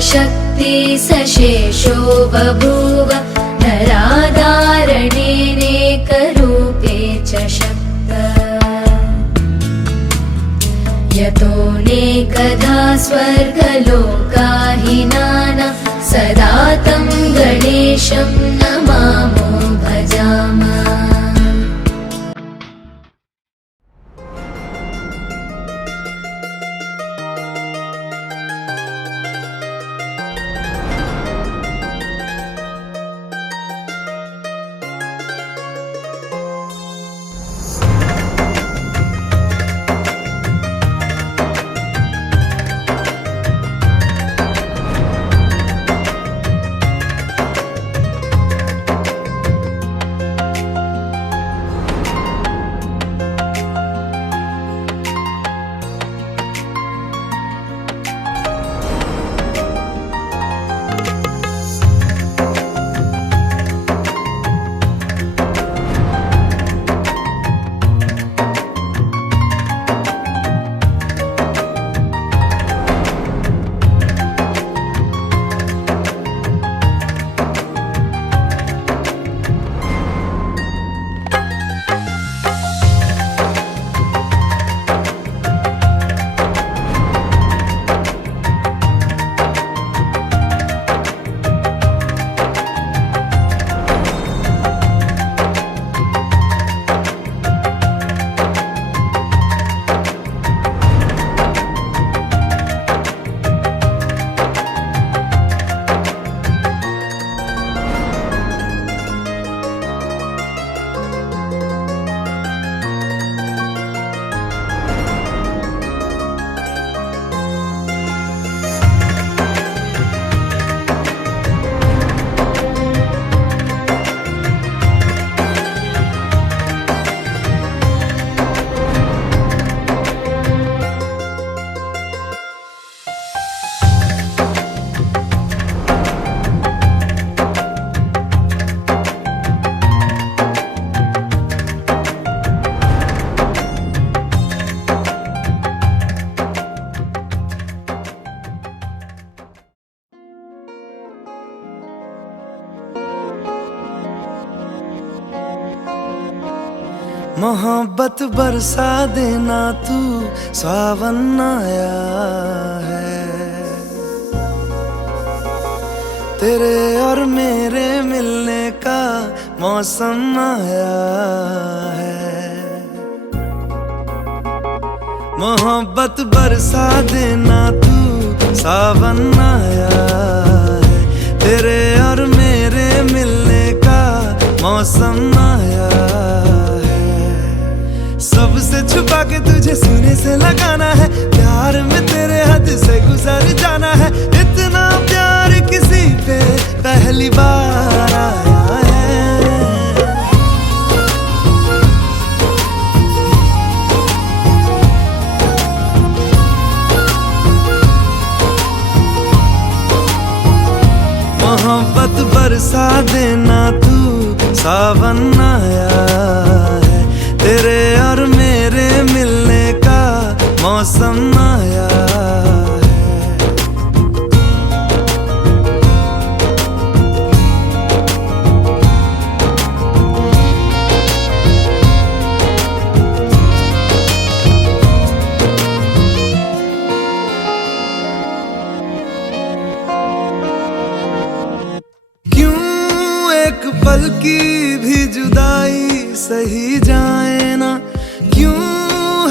शक्ति सशेषो बभूव नराधारणेनेकरूपे च शक्त यतोऽनेकधा स्वर्गलोकाहिनाना सदा तं गणेशं नमामो भजामः। मोहब्बत बरसा देना तू सावन आया है, तेरे और मेरे मिलने का मौसम आया है। मोहब्बत बरसा देना तू सावन आया है, तेरे और मेरे मिलने का मौसम आया है। सबसे छुपा के तुझे सीने से लगाना है, प्यार में तेरे हद से गुजर जाना है। इतना प्यार किसी पे पहली बार आया है। मोहब्बत बरसा देना तू सावन आया है, तेरे और मेरे मिलने का मौसम आया है। एक पल की भी जुदाई सही जाए ना, क्यों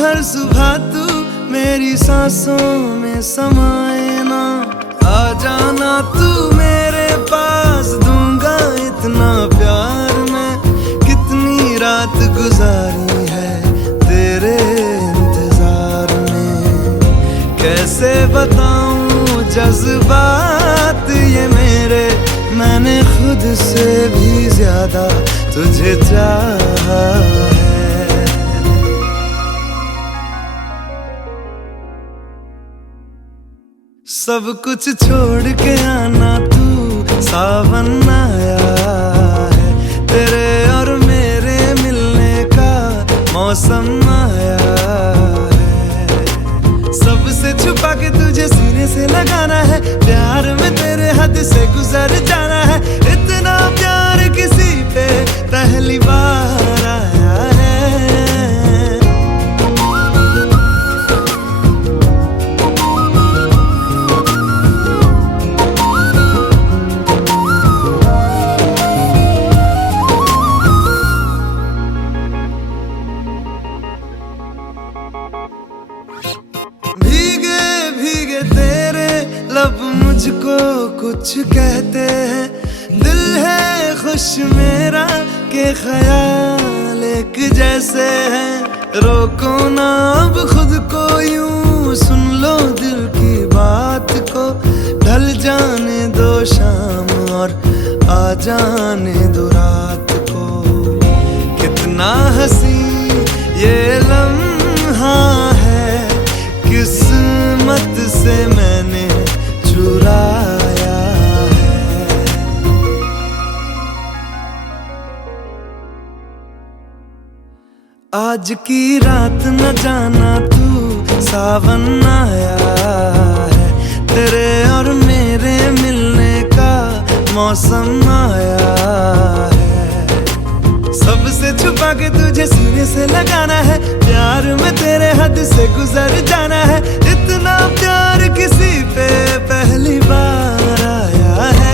हर सुबह तू मेरी सांसों में समाए ना। आ जाना तू मेरे पास, दूंगा इतना प्यार मैं। कितनी रात गुजारी है तेरे इंतजार में, कैसे बताऊं जज्बात ये मेरे। मैंने खुद से भी ज्यादा तुझे चाहा है। सब कुछ छोड़ के आना तू सावन आया है, तेरे और मेरे मिलने का मौसम आया है। सबसे छुपा के तुझे सीने से लगाना है, प्यार मुझको कुछ कहते हैं, दिल है खुश मेरा के ख्याल एक जैसे हैं। रोको ना अब खुद को यूं, सुन लो दिल की बात को। ढल जाने दो शाम और आ जाने दो रात को। कितना हंसी ये लम्हा है, किस्मत से मैंने चुराया है। आज की रात न जाना तू सावन आया है, तेरे और मेरे मिलने का मौसम आया है। सबसे छुपा के तुझे सीने से लगाना है, प्यार में तेरे हद से गुजर जाना है। इतना प्यार किसी पे पहली बार आया है।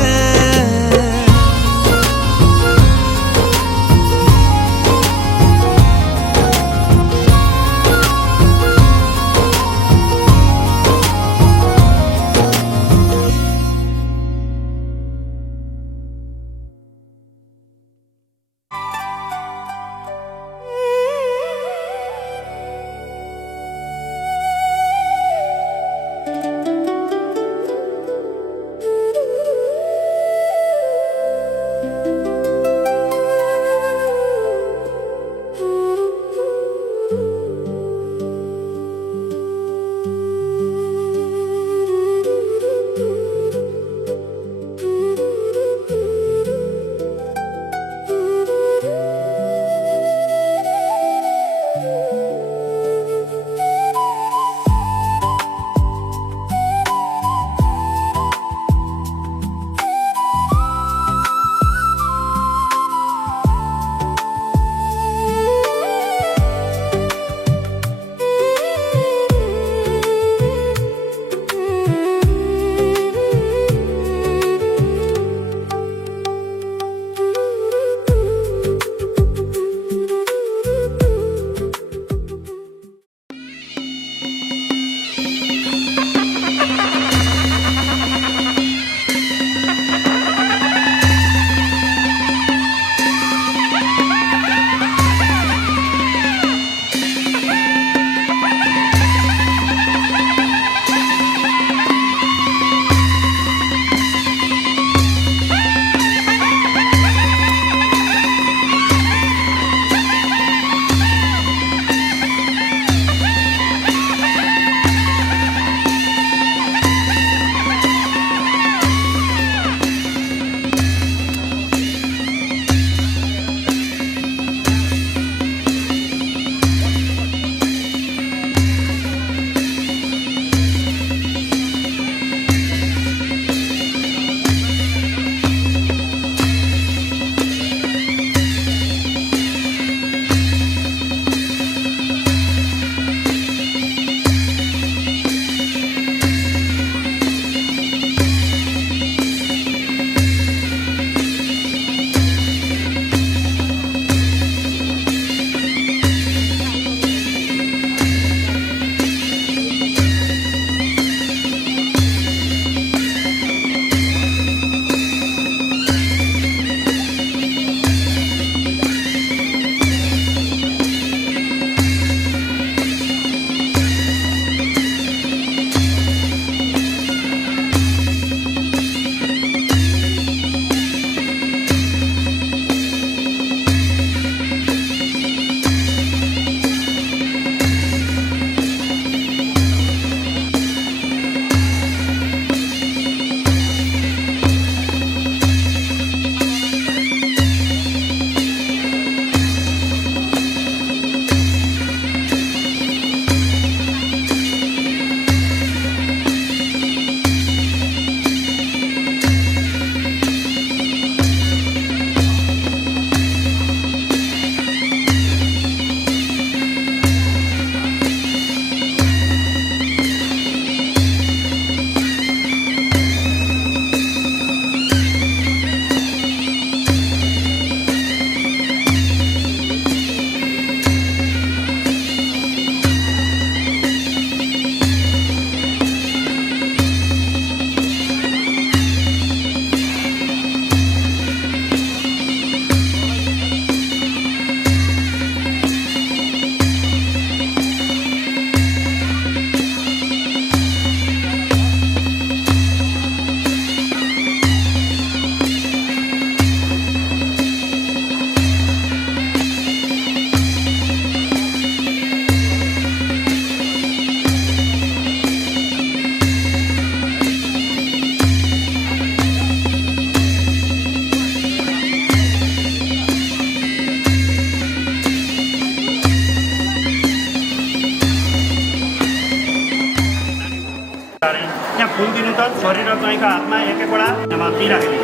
त छोरी र ज्वाइँको हातमा एक एकवटा यहाँ दिइराख्ने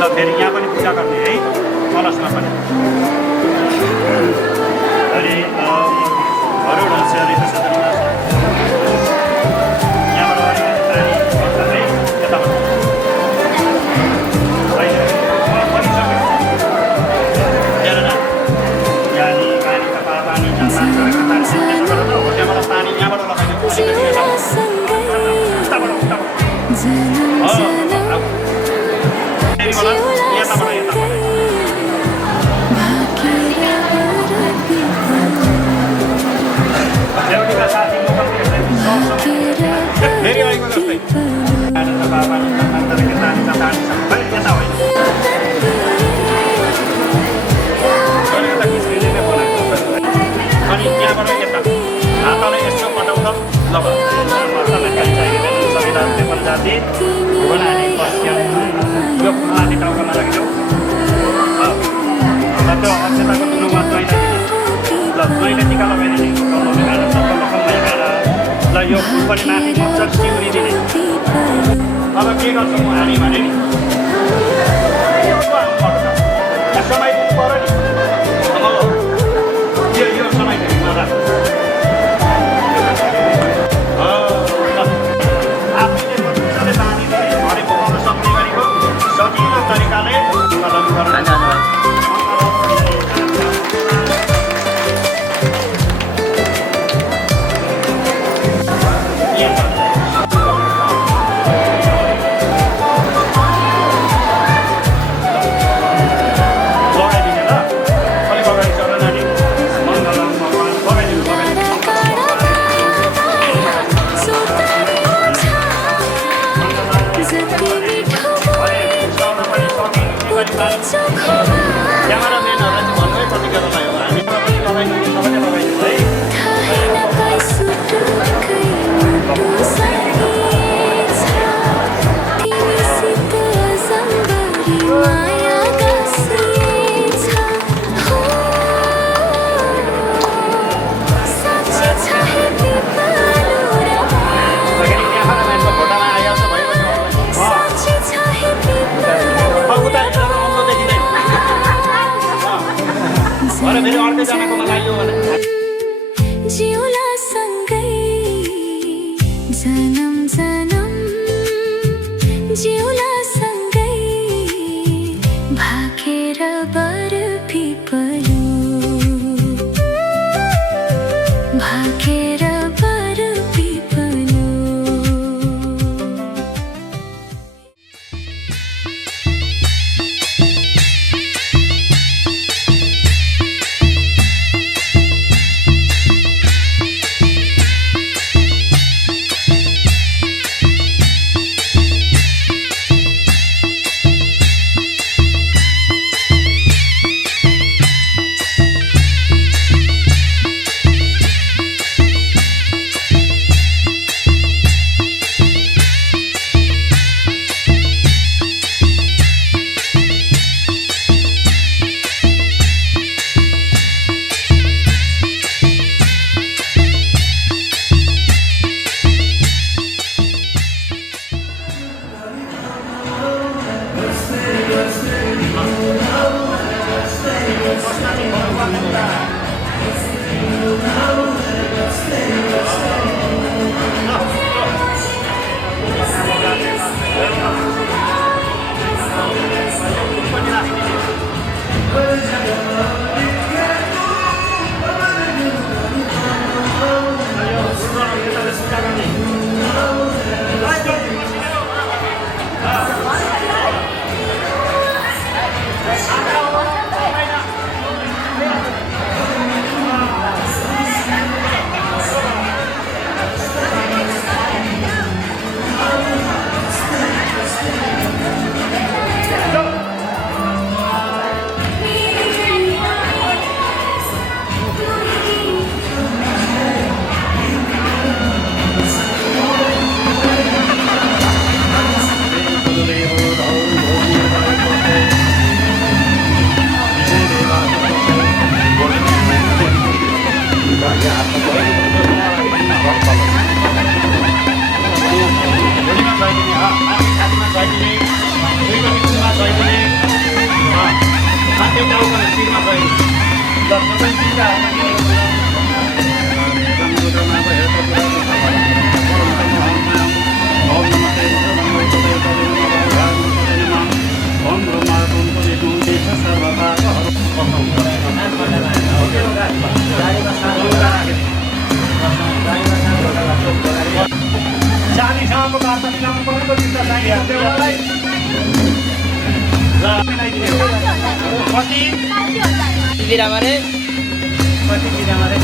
ल फेरि यहाँ पनि पूजा गर्ने है कलशमा पनि अनि अरू सेरी सदनमा यहाँबाट अलिकति पानी पर्छ है यताबाट पानी यहाँबाट यो फुल पनि माथि मजाले सिउरिदिने अब के गर्छौँ हामी भने नि समय दिनु पऱ्यो नि यो समय मजा आफैले मजाले बाँधिँदै घरे पकाउन सक्ने गरेको सजिलो तरिकाले जिउला सँगै जन्म जन्म जिउला सँगै भाकेर बर पिपलु भाकेर बर पिपलु धोइदिने माथि छातीमा धोइदिने दुईपट्टि कुनमा धोइदिने माथि टाउको शिरमा धोइदिने ल तपाईँ चिन्ता कम्प्युटरमा अब हेर्दा चालीसम्मको बाटो मिलाउनु पर्ने चिन्ता चाहियो कति बिरामारे कति बिरामारे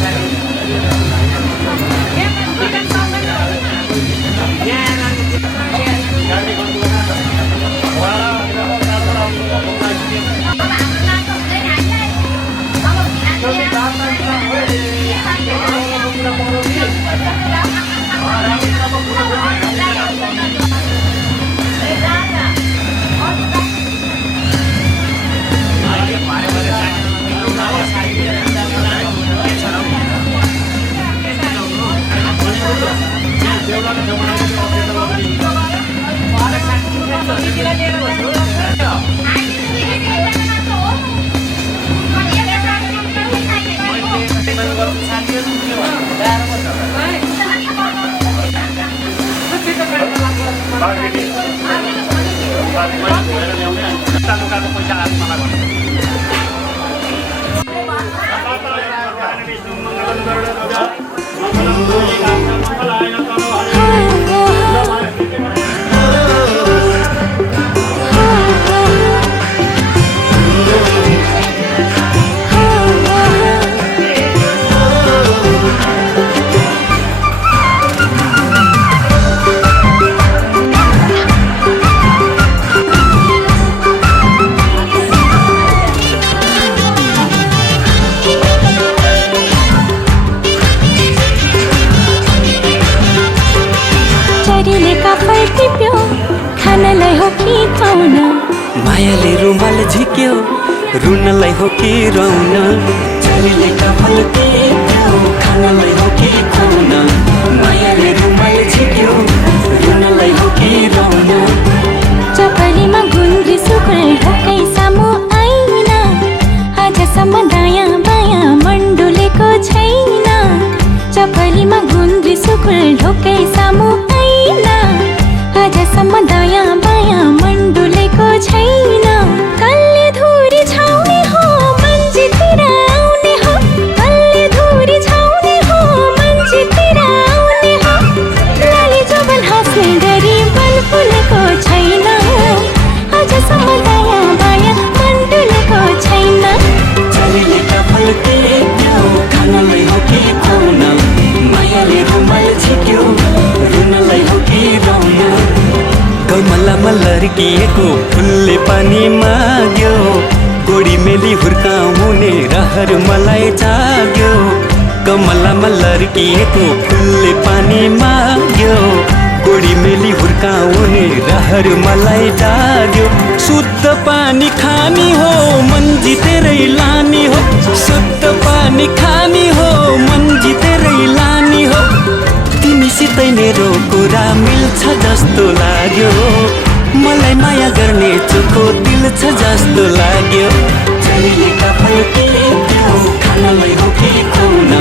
खानलाई हो कि पाउन मायाले रुमाल झिक्यो रुनलाई हो कि रौन चरीले कपाल टिप्यो खानलाई हो कि खुवाउन मायाले रुमाल झिक्यो रुनलाई हो कि रौन चपलीमा गुन्द्री सुकुल ढोकै सामु आइन आजसम्म दायाँ बायाँ मण्डुलेको छैन चपलीमा गुन्द्री सुकुल ढोकै सामु आइन आजसम्म दायाँ बायाँ मण्डुलेको छैन कल्ले धुरी छाउने हो मन्जितिर आउने हो कल्ले धुरी छाउने हो मन्जितिर आउने हो लाली जोबन हाँस्ने गरी बन फुलेको छैन आजसम्म दायाँ बायाँ मण्डुलेको छैन चरीले कपाल टिप्यो खानलाई हो कि खुवाउन मायाले रुमाल झिक्यो रुनलाई हो कि रौन कमलामा लर्किएको फुलले पानी माग्यो गोडी मेली हुर्काउने रहर मलाई जाग्यो कमलामा लर्किएको फुलले पानी माग्यो गोडी मेली हुर्काउने रहर मलाई जाग्यो शुद्ध पानी खानी हो मन जितेरै लानी हो शुद्ध पानी खानी हो मन जितेरै लानी हो तिमीसितै मेरो कुरा मिल्छ जस्तो लाग्यो मलाई माया गर्ने चोखो दिल छ जस्तो लाग्यो चरीले कपाल टिप्यो खानलाई हो कि खुवाउन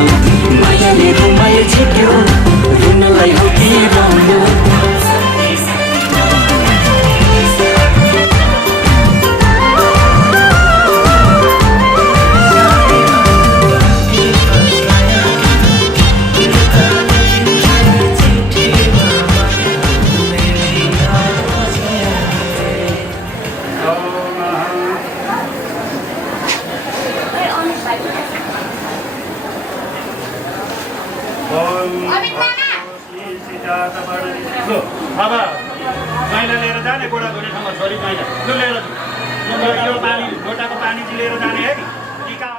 मायाले रुमाल झिक्यो रुनलाई हो कि रौन अब मैला लिएर जाने गोडा धुने ठाउँमा छोरी मैला लु लिएर यो पानी लोटाको पानी चाहिँ लिएर जाने है टीका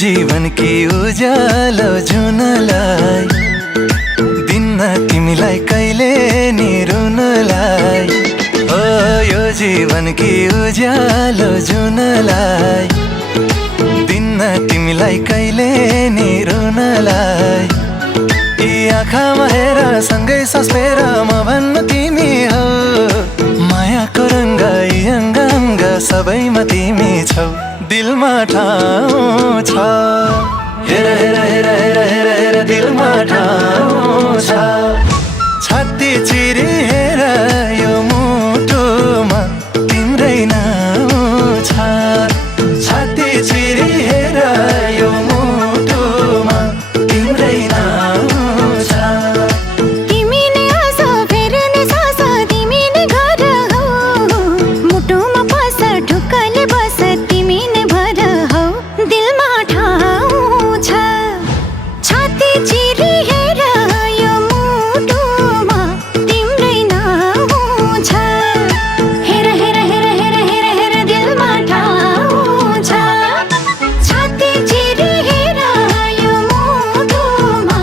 जीवनकी उज्यालो जुनलाई दिन्न तिमीलाई कहिले नि रुनलाई ओ यो जीवनकी उज्यालो जुनलाई दिन्न तिमीलाई कहिले नि रुनलाई यी आँखामा हेर सँगै सस्पेर म भन्न तिमी हौ मायाको रङ्ग यी अङ्ग सबैमा तिमी छौ दिलमा ठाउँ छ हेर हेर हेर हेर हेर हेर दिलमा ठाउँ छ छाती चिरी हेर यो मुटुमा तिम्रै नाउँ छ छाती चिरी हेर यो मुटुमा तिम्रै नाउँ छ तिमी नै आशा फेर्ने सास तिमी नै घर हौ मुटुमा बस ढुक्कले बस तिमी नै भर हौ दिलमा ठाउँ छ छाती चिरी हेर यो मुटुमा तिम्रै नाउँ छ हेर हेर हेर हेर हेर हेर दिलमा ठाउँ छ छाती चिरी हेर यो मुटुमा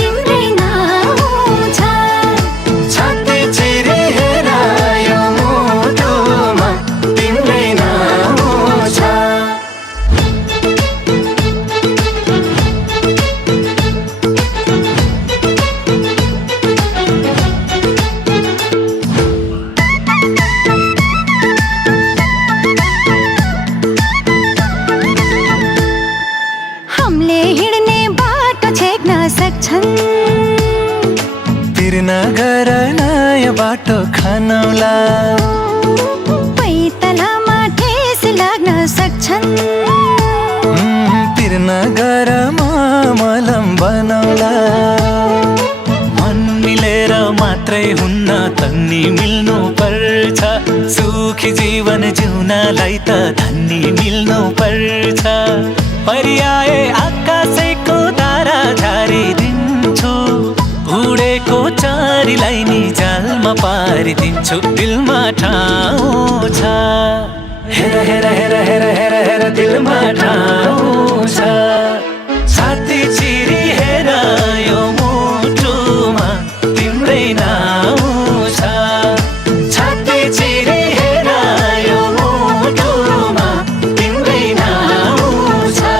तिम्रै नाउँ छ छाती चिरी हेर यो मुटुमा तिम्रै नाउँ छ हमले हिँड्ने बाटो छेक्न सक्छन् तिर नगर नयाँ बाटो खानौला पैतालामा ठेस लाग्न सक्छन् तिर नगर मलम बनौला मन मिलेर मात्रै हुन्न तन्नी मिल्नु पर्छ सुखी जीवन जिउनलाई त धन्नी मिल्नु पर्छ पर्याए आकाशैको तारा झारिदिन्छु उडेको चारीलाई नि जालमा पारिदिन्छु दिलमा ठाउँ छ हेर हेर हेर हेर हेर हेर दिलमा ठाउँ छ छाती चिरी हेर यो मुटुमा तिम्रै नाउँ छ छाती चिरी हेर यो मुटुमा तिम्रै नाउँ छ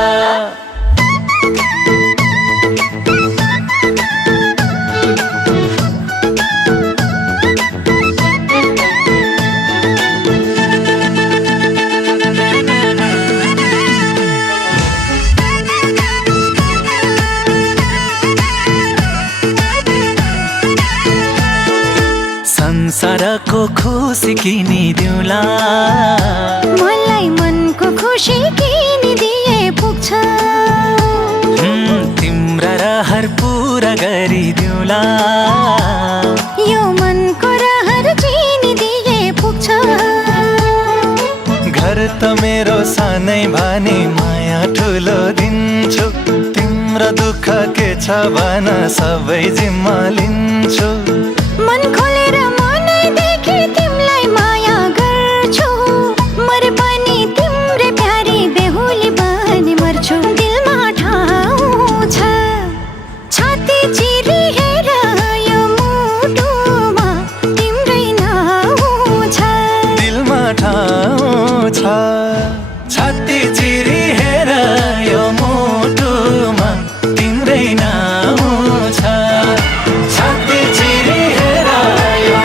संसारको खुसी किनिदिउँला मलाई मनको खुसी किनिदिए पुग्छ तिम्रा रहर पुरा गरिदिउँला यो मनको रहर चिनिदिए पुग्छ घर त मेरो सानै भानी माया ठुलो दिन्छु तिम्रो दुःख के छ भन सबै जिम्मा लिन्छु मन खोलेर मनैदेखि तिमीलाई माया गर्छु मर पनि तिम्रै प्यारी बेहुली बनी मर्छु दिलमा ठाउँ छ छाती चिरी हेर यो मुटुमा तिम्रै नाउँ छ दिलमा ठाउँ छ छाती चिरी हेर यो मुटुमा तिम्रै नाउँ छ छाती चिरी हेर यो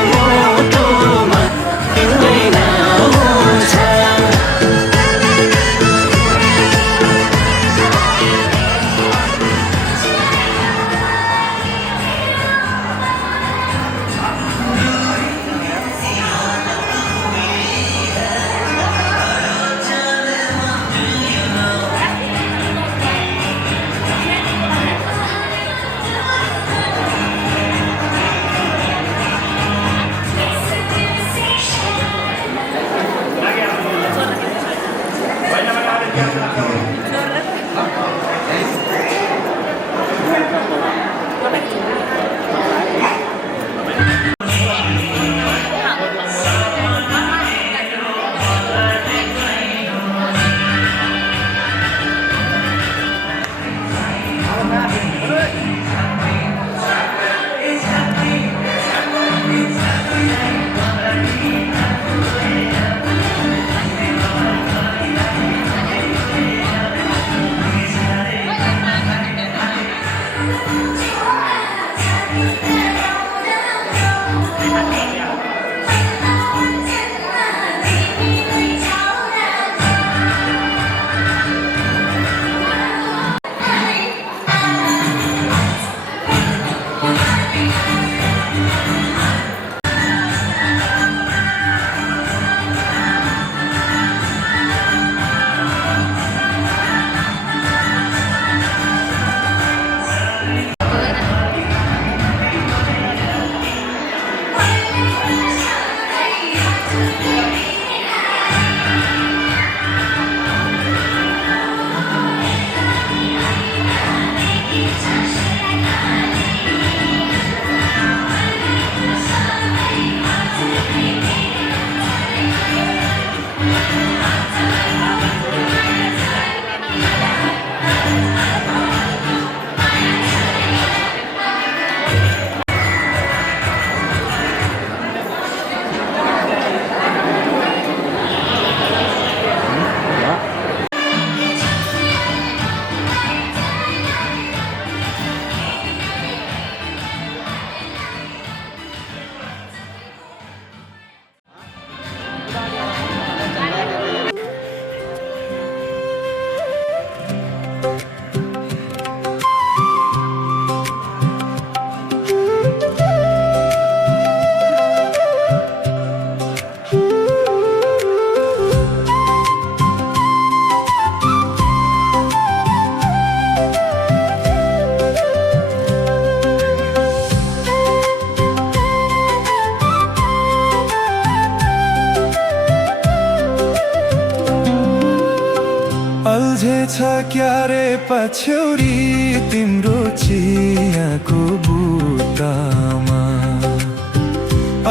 पछ्यौरी तिम्रो चियाको बुट्टामा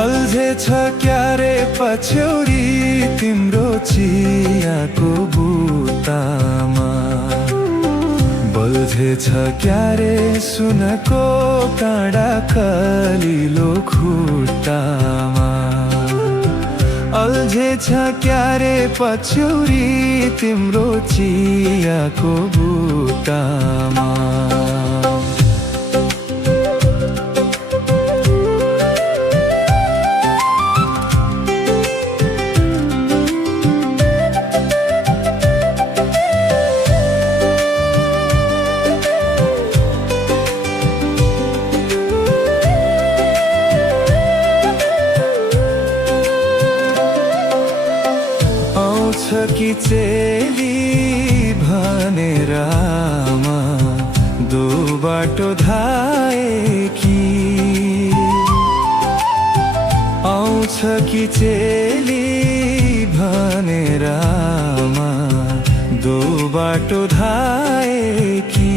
अल्झेछ क्यारे पछ्यौरी तिम्रो चियाको बुट्टामा बल्झेछ क्यारे सुनको काँडा कलिलो खुट्टामा अल्झेछ क्यारे पछ्यौरी तिम्रो चियाको बुट्टामा कि चेली भनेर आमा दो बाटो धाएकी आउँछ कि चेली भनेर आमा दो बाटो धाएकी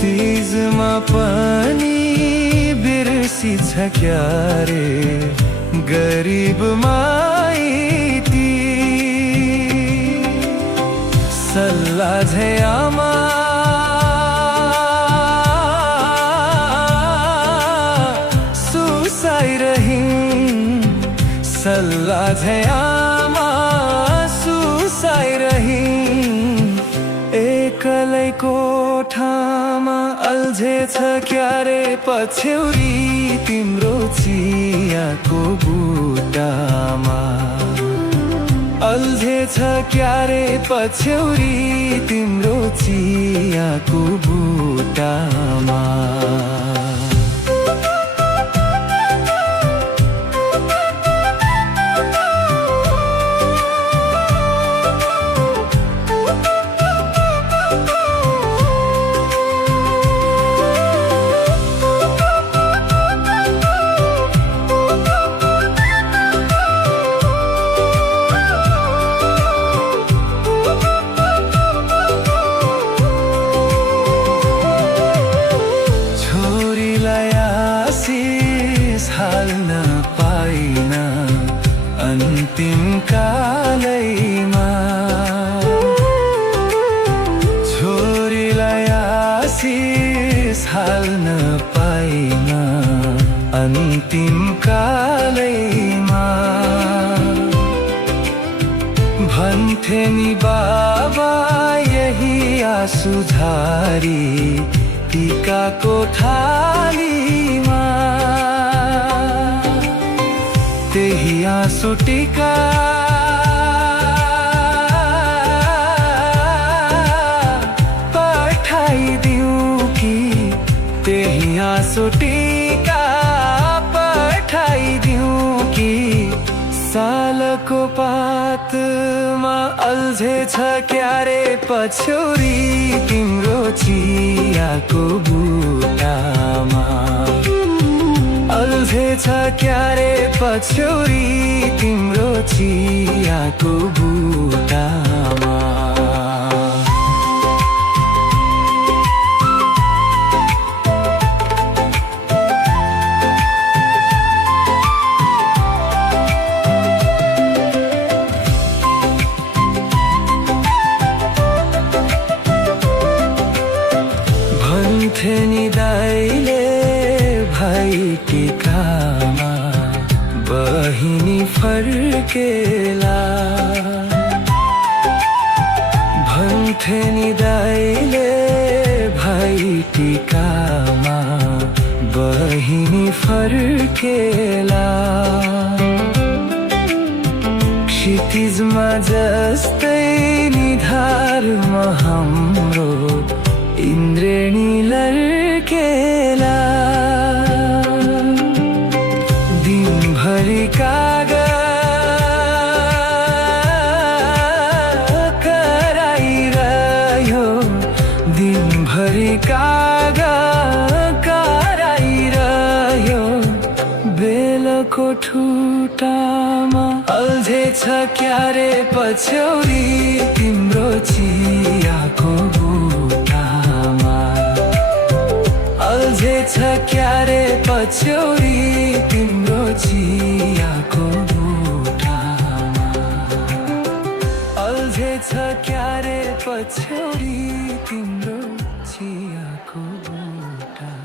तीजमा पनि बिर्सिछ क्यारे गरीब माइती सल्लाह झै आमा सुसाइरहिन् सल्लाह झै आमा सुसाइरहिन् एकलै कोठामा अल्झेछ क्यारे पछ्यौरी तिम्रो चियाको बुट्टामा अल्झेछ क्यारे पछ्यौरी तिम्रो चियाको बुट्टामा हाल्न पाइन अन्तिम कालैमा छोरीलाई आशिष हाल्न पाइन अन्तिम कालैमा भन्थे नि बाबा यही आँसु झारी टीकाको थालीमा त्यही आँसु टीका पठाइदिउँ कि त्यही आँसु टीका पठाइदिउँ कि सालको पातमा अल्झेछ क्यारे पछ्यौरी तिम्रो चियाको बुट्टामा अल्झेछ क्यारे पछ्यौरी तिम्रो चियाको बुट्टामा भन्थे नि दाइले भाइ टीकामा बहिनी फर्केला भन्थे नि दाइले भाइ टीकामा बहिनी फर्केला क्षितिजमा जस्तै निधारमा हाम्रो इन्द्रेणी लर्केला दिनभरि कराइरह्यो दिनभरि कराइरह्यो बेलको ठुटामा अल्झेछ क्यारे पछ्यौरी तिम्रो पछ्यौरी तिम्रो चियाको बुटामा अल्झेछ क्यारे पछ्यौरी तिम्रो चियाको बुटामा।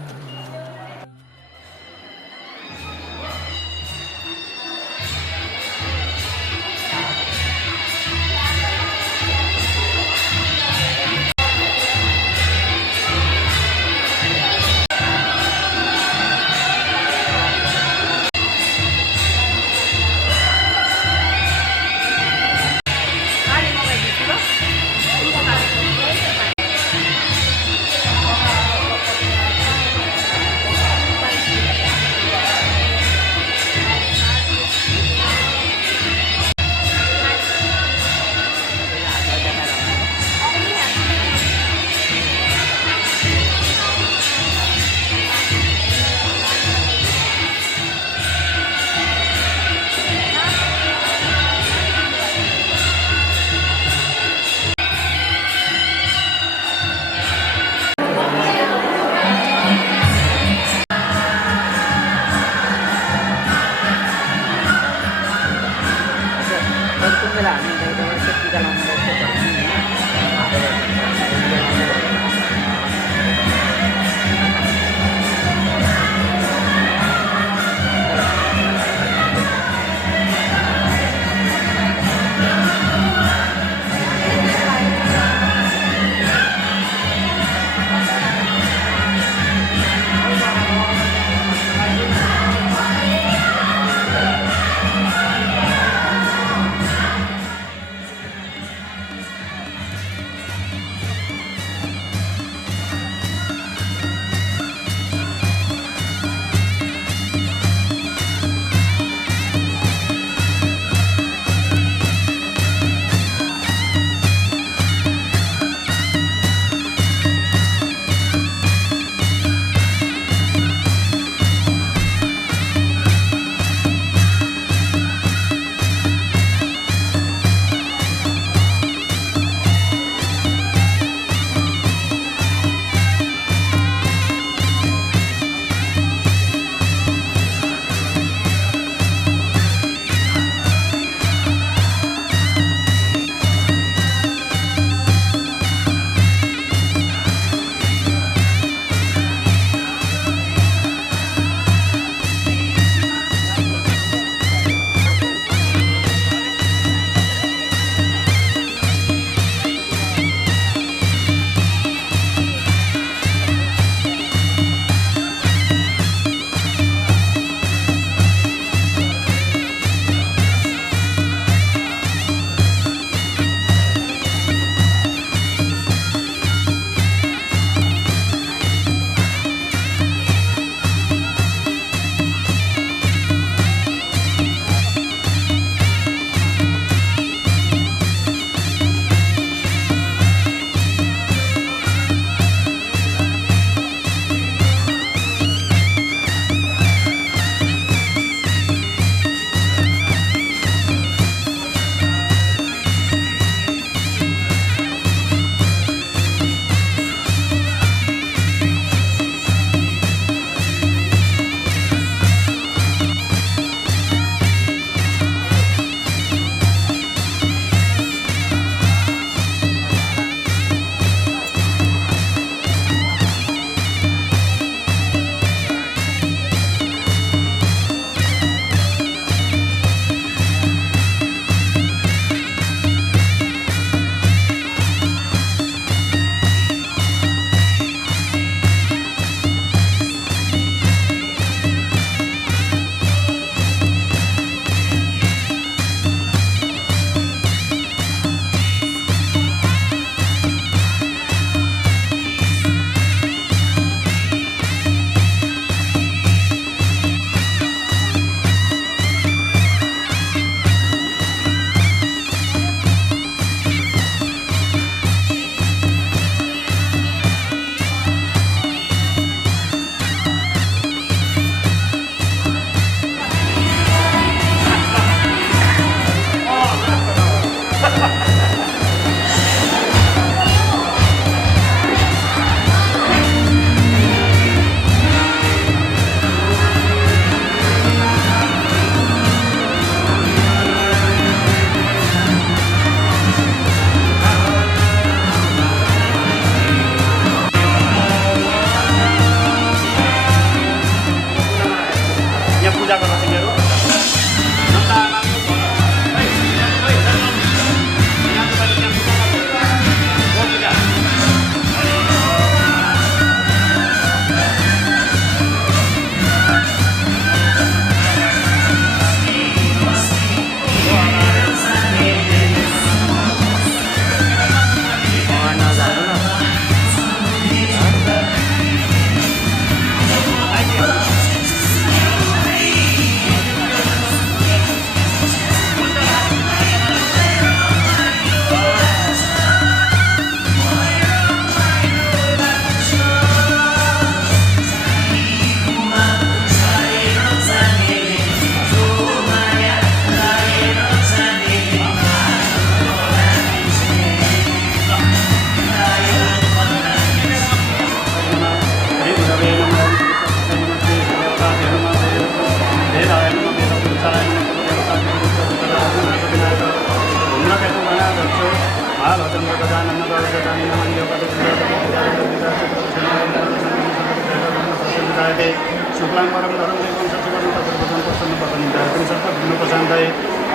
प्रजापते शुक्लाम्बरं धरं देवं शशिवर्णं चतुर्भुजं प्रसन्नवदनं ध्यायेत् सर्वविघ्नोपशान्तये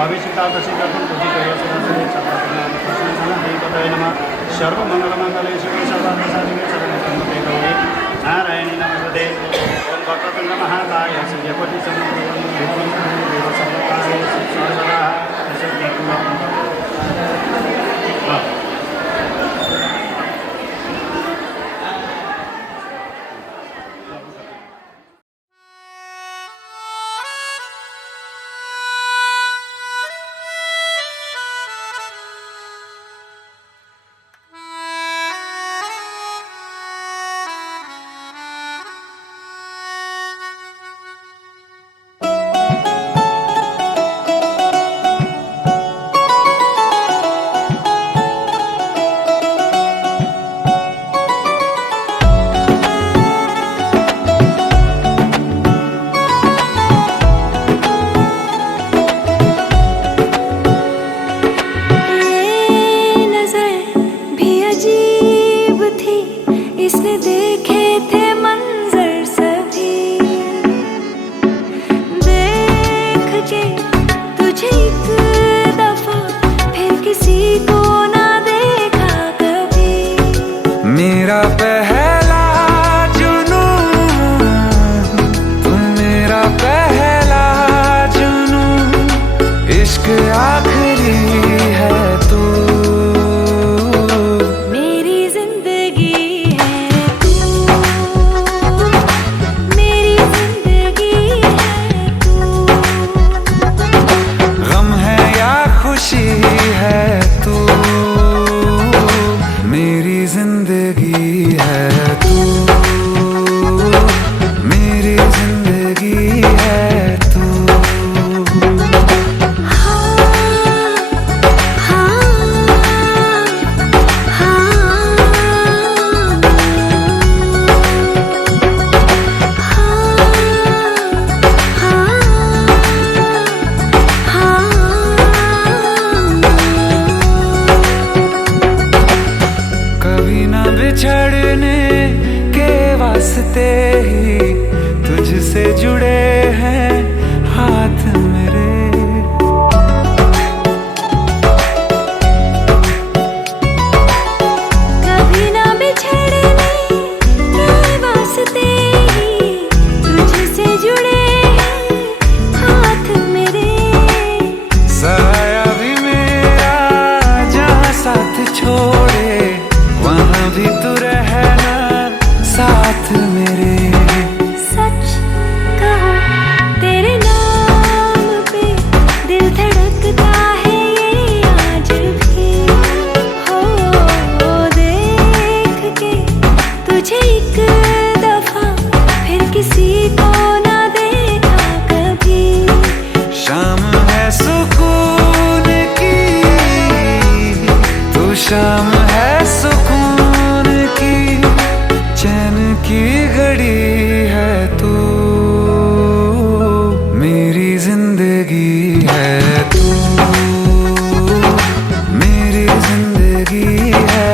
अभिषिक्तादशिकर्तुं पूजितये सदाशिवनामकृष्णसनदेवताय नमः सर्वमङ्गलमङ्गले शिवे सर्वार्थसाधिके शरणत्वं गौरी नारायणी नमस्ते ओम वक्रतुण्ड महाकाय मेरा पहला जुनून तू मेरा पहला जुनून इश्क आखिरी है तू मेरी जिंदगी है तू मेरी जिंदगी है तू गम है या खुशी है तू मेरी जिंदगी है तू मेरी जिंदगी है तू कभी ना बिछड़ने के वास्ते ही तुझसे जुड़े हैं हाथ मेरे कभी ना बिछड़ने के वास्ते ही तुझसे जुड़े हैं हाथ मेरे साया भी मेरा जहाँ साथ छोड़े वहाँ भी तू रहना साथ मेरे सच कहो तेरे नाम पे दिल धड़कता है ये आज भी हो देख के तुझे एक दफा फिर किसी को ना देखा कभी शाम है सुकून की तू शाम है सुकून की चैन की घड़ी है तू मेरी जिंदगी है तू मेरी जिंदगी है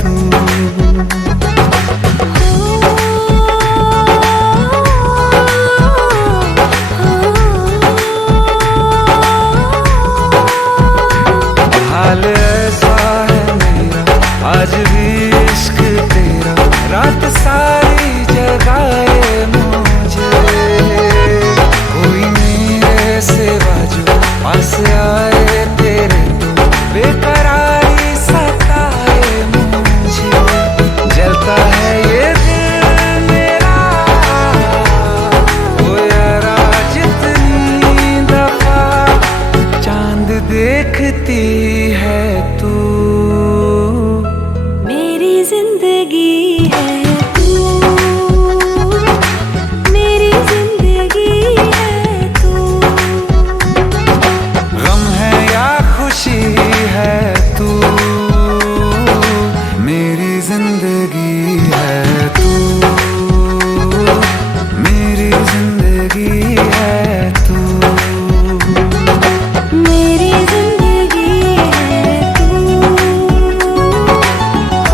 तू हाल ऐसा है मेरा आज भी इश्क तेरा रात सारी जगाए मुझे कोई मेरे सिवा जो पास आए तेरे तो बेकरारी सताए मुझे जलता है ये दिल मेरा ओ यारा जितनी दफा चांद देखती है तू मेरी जिंदगी है तू मेरी जिंदगी है तू गम है या खुशी है तू मेरी जिंदगी है तू मेरी जिंदगी है तू मेरी जिंदगी है तू ओ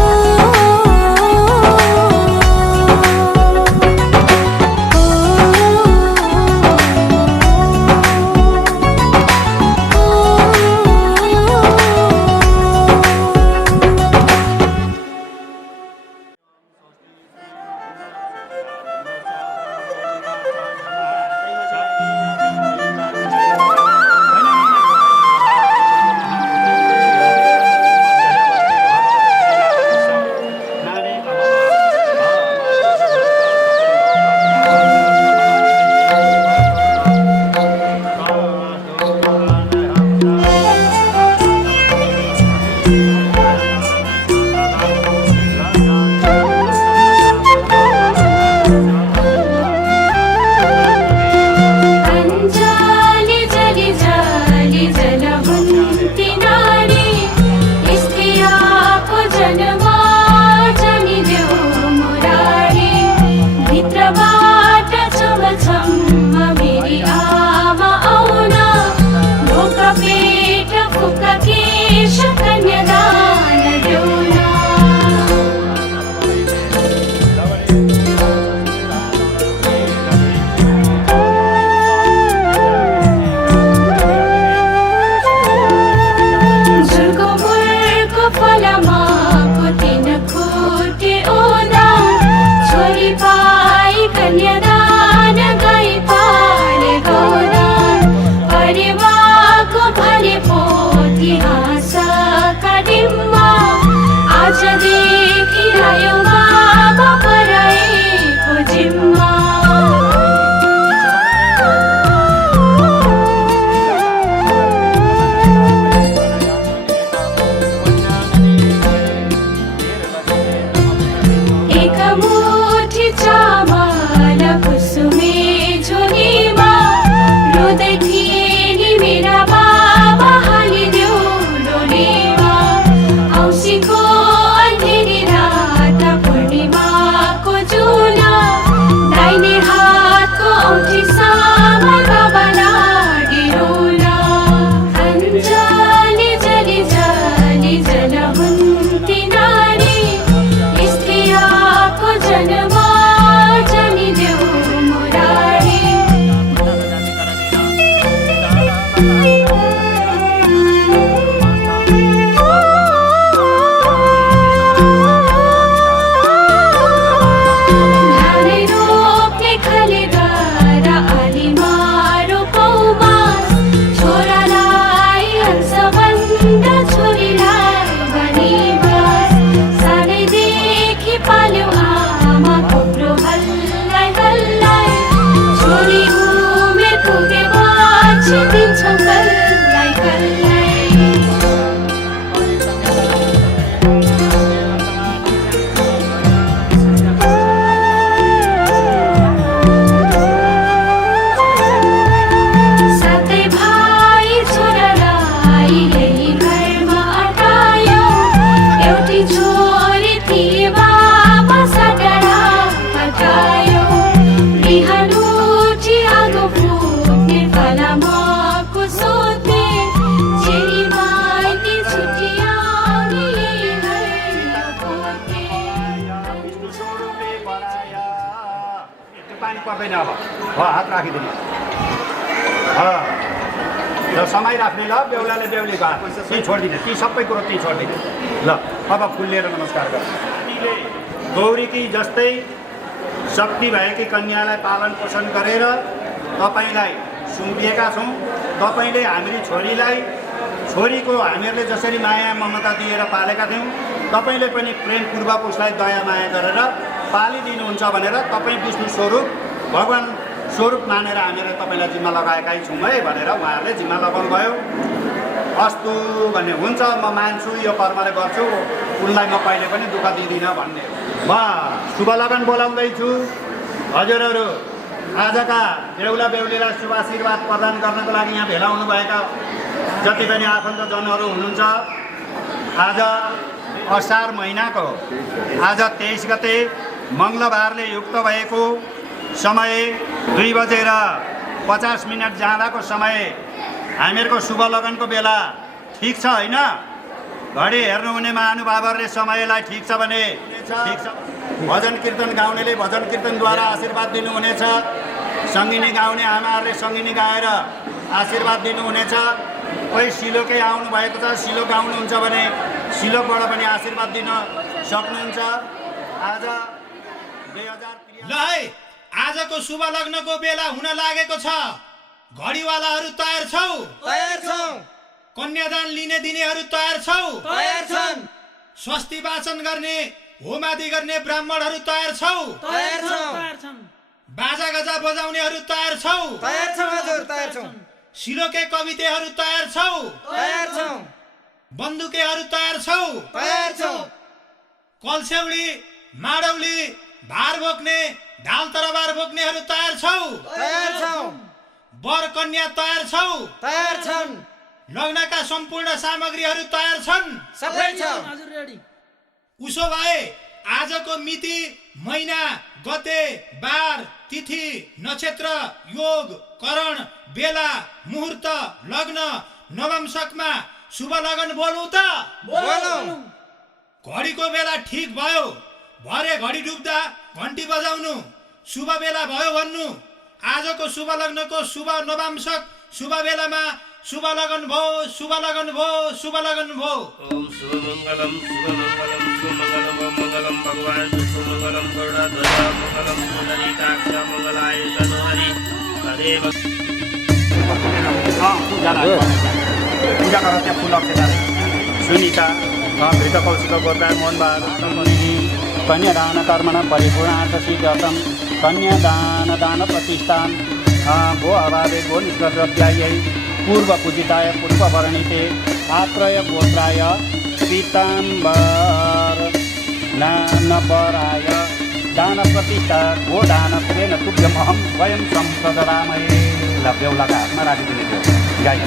पानी पर्दैन अब हात राखिदिनु ल समय राख्ने ल बेहुलाले बेहुलीको हात त्यही छोडिदिने ती सबै कुरो त्यही छोडिदिने ल अब फुल लिएर नमस्कार गर हामीले गौरीकी जस्तै शक्ति भएकी कन्यालाई पालन पोषण गरेर तपाईँलाई सुम्पिएका छौँ तपाईँले हाम्रो छोरीको हामीहरूले जसरी माया ममता दिएर पालेका थियौँ तपाईँले पनि प्रेमपूर्वक उसलाई दया माया गरेर पालिदिनुहुन्छ भनेर तपाईँ विष्णु स्वरूप भगवान् स्वरूप मानेर हामीहरूले तपाईँलाई जिम्मा लगाएकै छौँ है भनेर उहाँहरूले जिम्मा लगाउनु भयो अस्तु भन्ने हुन्छ म मान्छु यो कर्मले गर्छु उनलाई म कहिले पनि दुःख दिँदिनँ भन्ने म शुभ लगन बोलाउँदैछु हजुरहरू आजका बेहुला बेहुलीलाई शुभ आशीर्वाद प्रदान गर्नको लागि यहाँ भेला हुनुभएका जति पनि आफन्तजनहरू हुनुहुन्छ आज असार महिनाको आज 23 गते मङ्गलबारले युक्त भएको समय 2:50 जाँदाको समय हामीहरूको शुभ लगनको बेला ठिक छ होइन घडी हेर्नुहुने महानुभावहरूले समयलाई ठिक छ भने ठिक छ भजन कीर्तन गाउनेले भजन कीर्तनद्वारा आशीर्वाद दिनुहुनेछ सङ्गिनी गाउने आमाहरूले सङ्गिनी गाएर आशीर्वाद दिनुहुनेछ कोही सिलोकै आउनु भएको छ सिलो गाउनुहुन्छ भने सिलोकबाट पनि आशीर्वाद दिन सक्नुहुन्छ आज 2003 ल है आजको शुभ लग्नको बेला हुन लागेको छ घडीवालाहरू तयार छौ तयार छौ कन्यादान लिने दिनेहरू तयार छौ तयार छन् स्वस्ति वाचन गर्ने होमादि गर्ने ब्राह्मणहरू तयार छौ तयार छौ बाजा गजा बजाउनेहरू तयार छौ तयार छौ हजुर तयार छौ सिलोके कवितेहरू तयार छौ तयार छौ बन्दुकेहरू तयार छौ तयार छौ कल्स्यौली माडौली भार बोक्ने ढाल तरबार बोक्नेहरू तयार छौ तयार छौ वर कन्या तयार छौ तयार छन् लग्नका सम्पूर्ण सामग्रीहरू तयार छन् सबै छ उसो भए आजको मिति महिना गते बार तिथि नक्षत्र योग करण बेला मुहूर्त लग्न नवंशकमा शुभ लगन बोलौ त बोलौ घडीको बेला ठिक भयो भरे घडी डुब्दा घन्टी बजाउनु शुभ बेला भयो भन्नु आजको शुभ लग्नको शुभ नवंशक शुभ बेलामा शुभ लगन भो शुभ लगन भो शुभ लगन भो ओम शुभ मंगलम भगवान शुभ मंगलम गौड़ा ध्वजा मंगलम सुंदरी काक्ष मंगलाय तनोहरि तदेव पूजा गरेर त्यहाँ फुल अक्षताले सुनिता घृत कौशिक गोत्र मोहन बहादुर सम्मोहिनी कन्यादान कर्मण परिपूर्णार्थ सिद्ध्यर्थम कन्यादान दान प्रतिष्ठान भो अभावे भो निष्कर्षत्यायै पूर्व पूजिताय पूर्व वर्णिते आत्रय गोत्राय पीताम्बर नानपराय दान प्रतिष्ठा गो दान प्रेन तुभ्यमहं स्वयं सम्प्रदरामहे बेहुलाका हातमा राखिदिने थियो गाई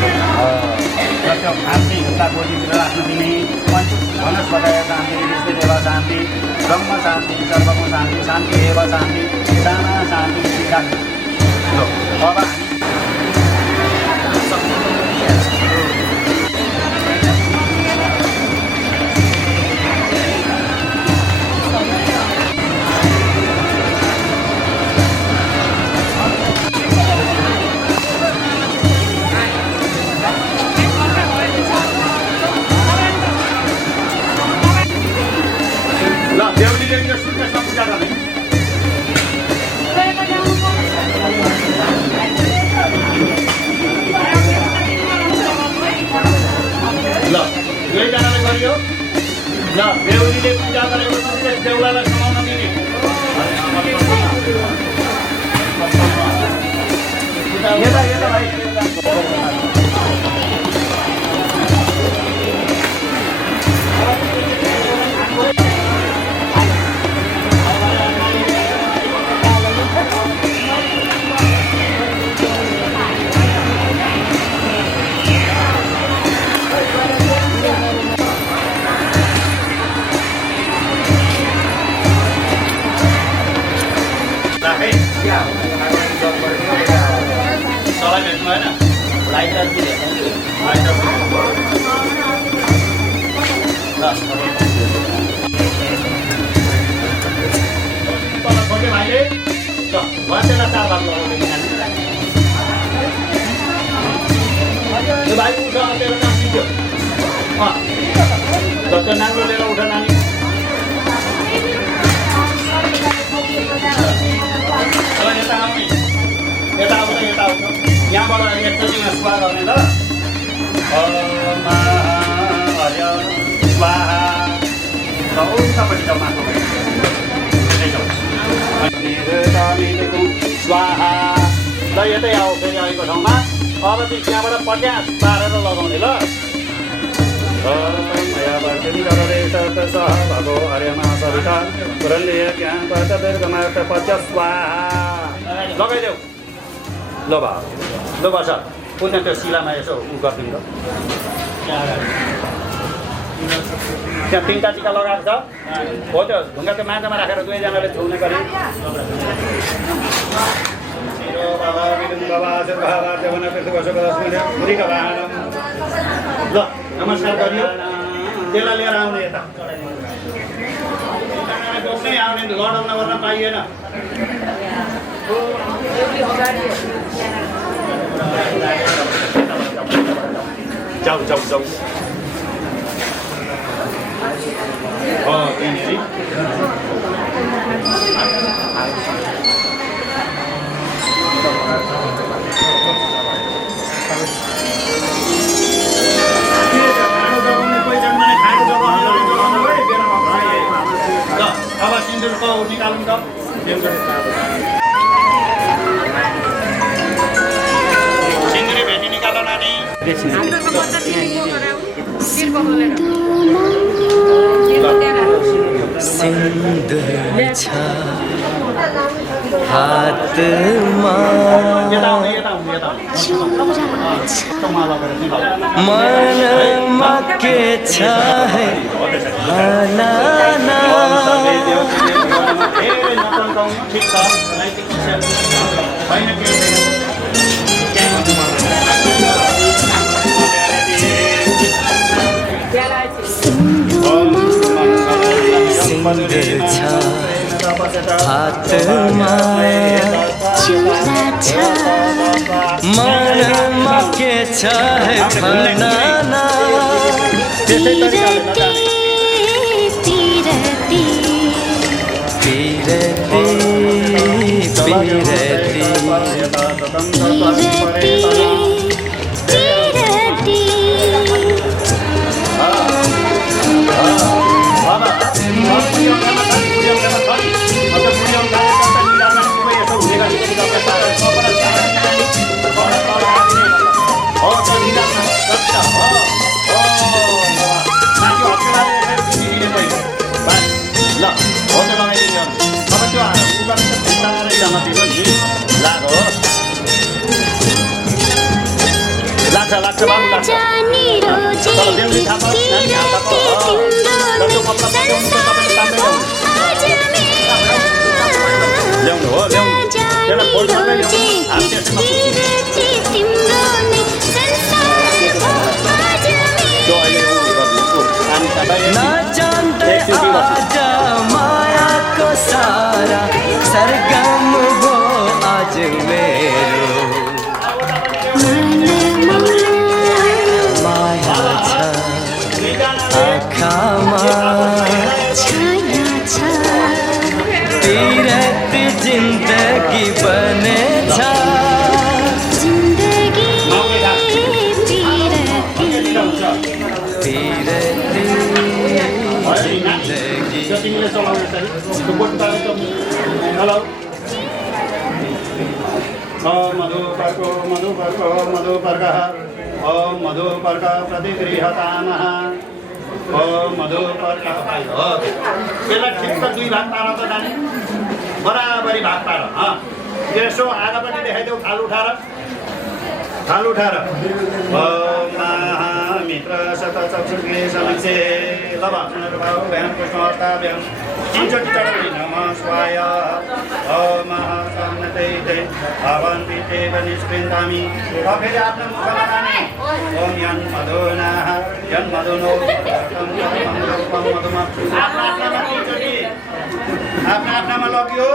र त्यो खाँसी हुँदा गोजीतिर राख्न दिने वनस्पतय शान्ति ऋषिदेव शान्ति ब्रह्म शान्ति सर्वको शान्ति शान्ति एव शान्ति दाना शान्ति लो अब हामी बेहुलीले पूजा गरेको बेहुलालाई समाउन दिने सलाई भेट्नु भएन लाइटर के लाइटर चार भाग लगाउने नानी यो भाइ उठ तेरो काम सिक्यो जस्तो नाङ्लो लिएर उठ नानी यता आउने यता आउँछ यहाँबाट एकचोटि स्वाहा गर्ने ल हर्य स्वाहा उतापट्टि जाउँ माथि स्वाहा ल यतै आऊ फेरि अहिलेको ठाउँमा अब चाहिँ त्यहाँबाट 50 पारेर लगाउने ल भगो हर्यमा सविता पुरन्दय ज्ञान दीर्घमा 50 स्वाहा लगाइदेऊ ल भा ल बस पुण्य त्यो शिलामा यसो उ गरिदिनु त त्यहाँ 3टा टिका लगाएको छ हो त्यो ढुङ्गाको माछामा राखेर दुवैजनाले छुने गरे ल नमस्कार गरियो त्यसलाई लिएर आउने यता बस्नै आउने लडाउन गर्न पाइएन जाऊ जाऊ जाऊ अब सिन्दुरको निकालौँ त सिन्दुरी भेटी निकाल नानी सिन्दुर छ हातमा मनमा के छ है भनाना ठिक छ सिन्दुर छ हातमा मनमा के छ है भनाना लाग्छ बाबु लाग्छ ल्याउनु हो ल्याउनु त्यसलाई फोल्ड गर्दै आज मायाको सारा सरगम हो आज मेरो माया छ आँखामा छाया छ तीरथ जिन्दगी बनेछ तिमीले चलाउने हेलो मधुपर्को मधुपर्को मधुपर्कः ॐ मधुपर्क प्रतिगृहतामः ॐ मधुपर्कः त्यसलाई ठिक्क 2 भाग पार त नानी बराबरी भाग पार यसो आगापट्टि देखाइदेऊ थाल उठाएर ॐ महामित्र शतचक्षुर्गे समिक्षे लभाव भ्याम पुष्पहस्ताभ्याम 3 चोटि चढाउने नमः शिवाय ॐ महासन्नतैते भवन पीठेव निष्कृन्तामि फेरि आफ्नो मुखमा लाने ॐ यन् मधुनाः यन् मधुनो आफ्नो आफ्नामा लग्यो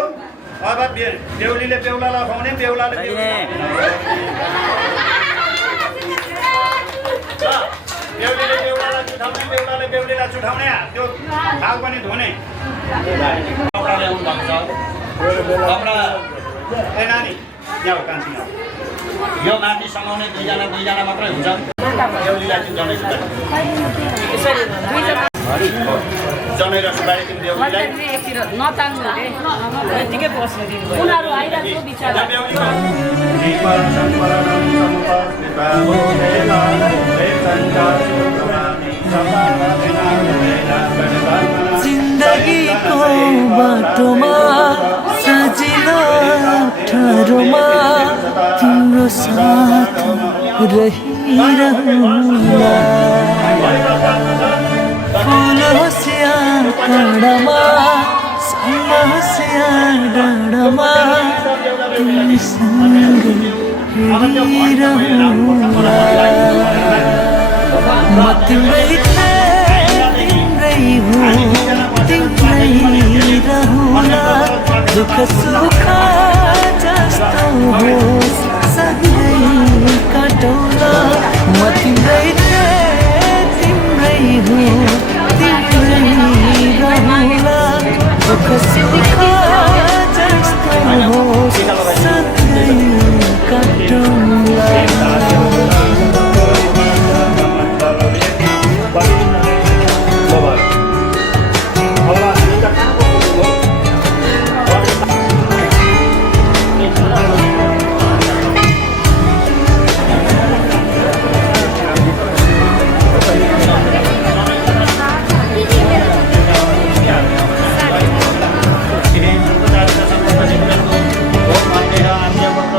अब बेहुलीले बेहुलालाई खुवाउने, बेहुलाले बेहुलीले बेहुलालाई चुठाउने, बेहुलाले बेहुलीलाई चुठाउने, त्यो थाल पनि धुने। कपडा ल्याउनु भएको छ कपडा ए नानी यहाँ हो कान्छी यहाँ। यो माथि समाउने दुईजना मात्रै हुन्छ बेहुलीलाई चाहिँ जनै सुपारी जनै र सुपारी चाहिँ बेहुलीलाई उनीहरू आइरहेको बिचरा जिन्दगीको बाटोमा सजिलो अप्ठ्यारोमा तिम्रो साथ रहिरहला फुल होस् या काँडामा समस्या डाँडामा तिमीसँग हिँडिरहला म तिम्रै तिम्रै हुँ तिम्रै रहला दुःख सुख जस्तो होस् सँगै काटौँला म तिम्रै तिम्रै हुँ तिम्रै रहला दुःख सुख जस्तो होस् सँगै काटौँला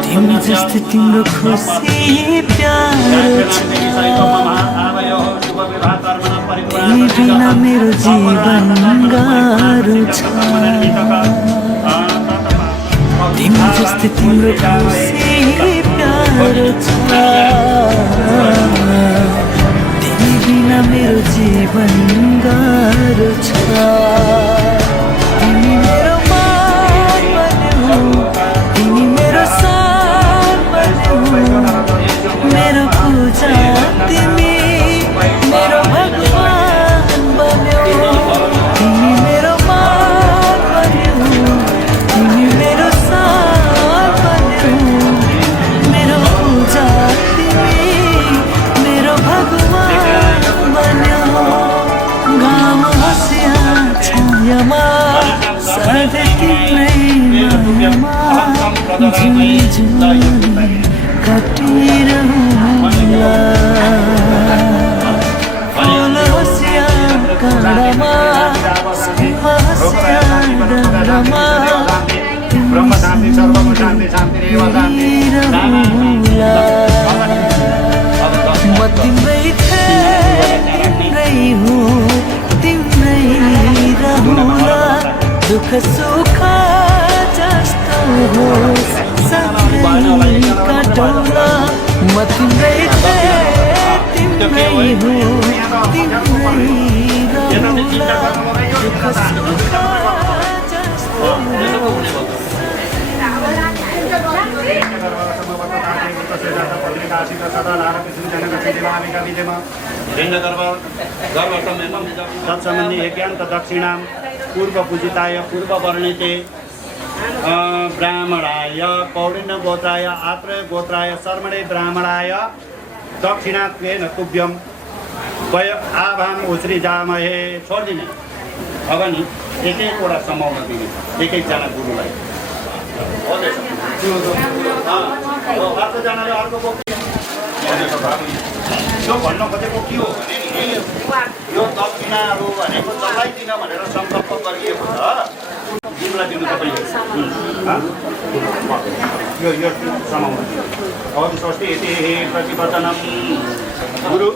तिमी जस्तो तिम्रो खुसी प्यारो छ तिमी बिना मेरो जीवन गाह्रो छ तिमी जस्तो तिम्रो खुसी प्यारो छ तिमी बिना मेरो जीवन गाह्रो छ तिमी मेरो मान बन्यौ तिमी मेरो सान बन्यौ मेरो पूजा तिमी मेरो भगवान बन्यौ तिमी मेरो मान बन्यौ तिमी मेरो सान बन्यौ मेरो पूजा तिमी मेरो भगवान बन्यौ घाम हँसिया छायामा सधैँ तिम्रै मायामा झुम कटिरहला फुल हँसिया काँडामा समस्या डाँडामा ब्रह्म शान्ति सर्वम शान्ति शान्ति रेव शान्ति हिँडिरहला म तिम्रै तिम्रै हुँ तिम्रै रहला दुःख सुख जस्तो होस् सँगै काटौँला म तिम्रै तिम्रै हुँ तिम्रै रहला दुःख सुख जस्तो तत्सम्बन्धी यज्ञान्त दक्षिणां पूर्व पूजिताय पूर्व वर्णिते ब्राह्मणाय पौर्णिन गोत्राय आत्रेय गोत्राय शर्मणे ब्राह्मणाय दक्षिणात्वेन तुभ्यं वय आभाम उश्री जामहे छोडिदिने अब नि एक एकवटा समाउन दिने एक एकजना गुरुलाई अर्कोजनाले अर्को यो भन्न खोजेको के हो भने नि यो दक्षिणाहरू भनेको चलाइदिन भनेर सङ्कल्प गरिएको छ तिमीलाई दिनु तपाईँले यो समाउनु भवती षष्ठी यति प्रतिवचनम गुरु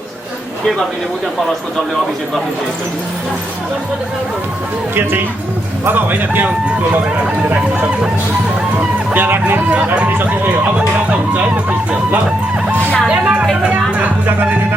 के गरिदिने ऊ त्यहाँ कलशको जलले अभिषेक गरिदिन्छ के चाहिँ अब होइन त्यहाँ त्यो लगेर राख्नु सक्छ त्यहाँ राखिदिइसक्यो अब त्यहाँ त हुन्छ है त्यो पूजा गरिदिने त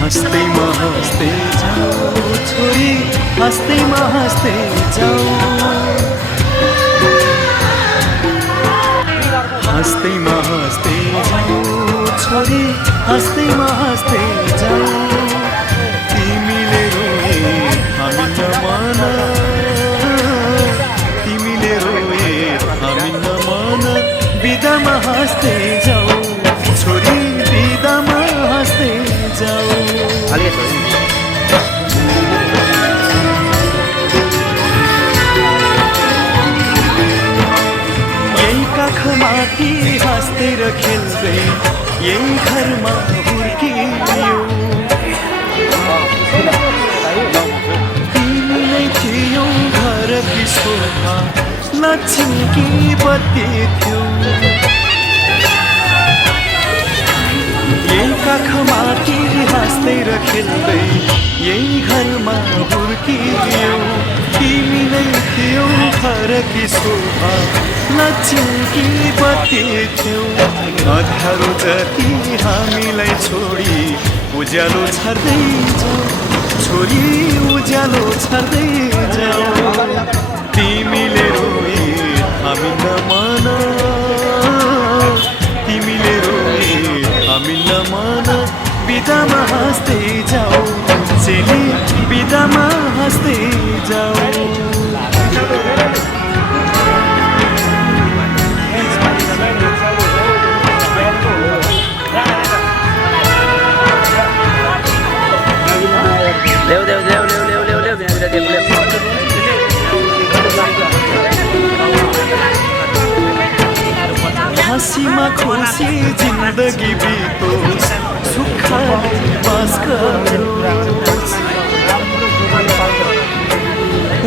हँस्दैमा हँस्दै जाऊ छोरी, हँस्दैमा हँस्दै जाऊ, हँस्दैमा हँस्दै जाऊ छोरी, हँस्दैमा हँस्दै जाऊ। तिमीले रोए हामी नमान, तिमीले रोए हामी नमान, बिदामा हाँस्दै जाऊ छोरी, बिदामा हाँस्दै जाऊ। यही काखमाथि हाँस्दै र खेल्दै यही घरमा हुर्कियो, तिमी नै थियौ घरकी शोभा, लक्ष्मीकी बत्ती थियौ। यही काखमाथि हाँस्दै र खेल्दै यही घरमा हुर्कियौ, तिमी नै थियौ घरकी शोभा, लक्ष्मीकी बत्ती थियौ। अँध्यारो जति हामीलाई छोडी उज्यालो छर्दै जाऊ छोरी, उज्यालो छर्दै जाऊ। तिमीले रोए हामी नमान, तिमीले रोए हामी नमान, बिदामा हाँस्दै जाऊ चेली, बिदामा हाँस्दै जाऊ। हाँसीमा खुसी जिन्दगी बितोस्, सुखले बास गरोस्,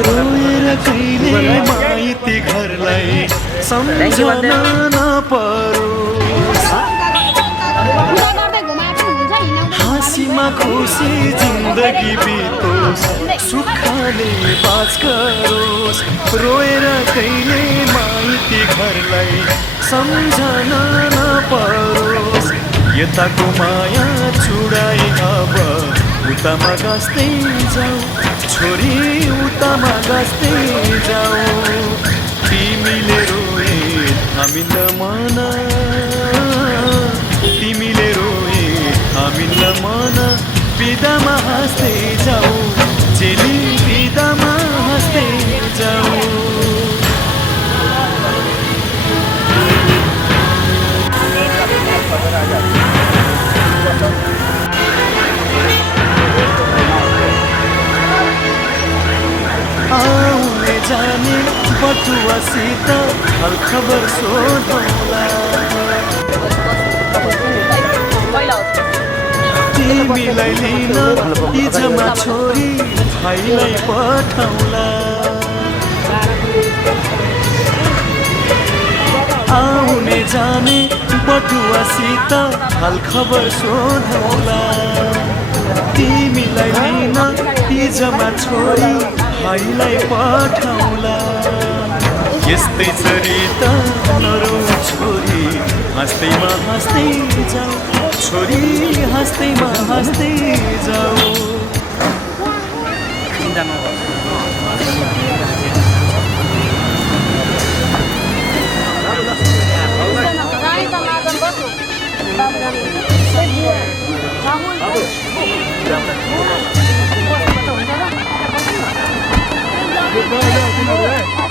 रोएर कहिले माइती घरलाई सम्झना नपरोस्। हाँसीमा खुसी जिन्दगी बितोस्, सुखले बास गरोस्, रोएर कहिले माइती घरलाई सम्झना नपरोस्। यताको माया छुडाई अब उतामा गाँस्दै जाऊ छोरी, उतामा गाँस्दै जाऊ। तिमीले रोए हामी नमान, तिमीले रोए हामी नमान, बिदामा हाँस्दै जाऊ चेली, बिदामा हाँस्दै जाऊ। आउने जाने बटुवासित हाल खबर सोधौला, तिमीलाई लिन इजमा छोरी भाइलाई पठाउला आउने जाने बटुवासित हाल खबर सोधौला तिमीलाई लिन इजमा छोरी भाइलाई पठाउला यस्तै छरी त नरौ छोरी हाँस्दैमा हाँस्दै जाऊ छोरी हाँस्दैमा हाँस्दै जाऊ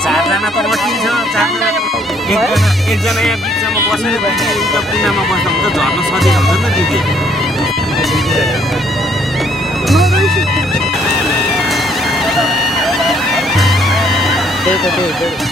चारजना त बसिन्छ एकजना यहाँ बिचमा बसेर दिदी एउटा कुनामा बस्दा हुन्छ झर्न सजिलो हुन्छ नि दिदी त्यही त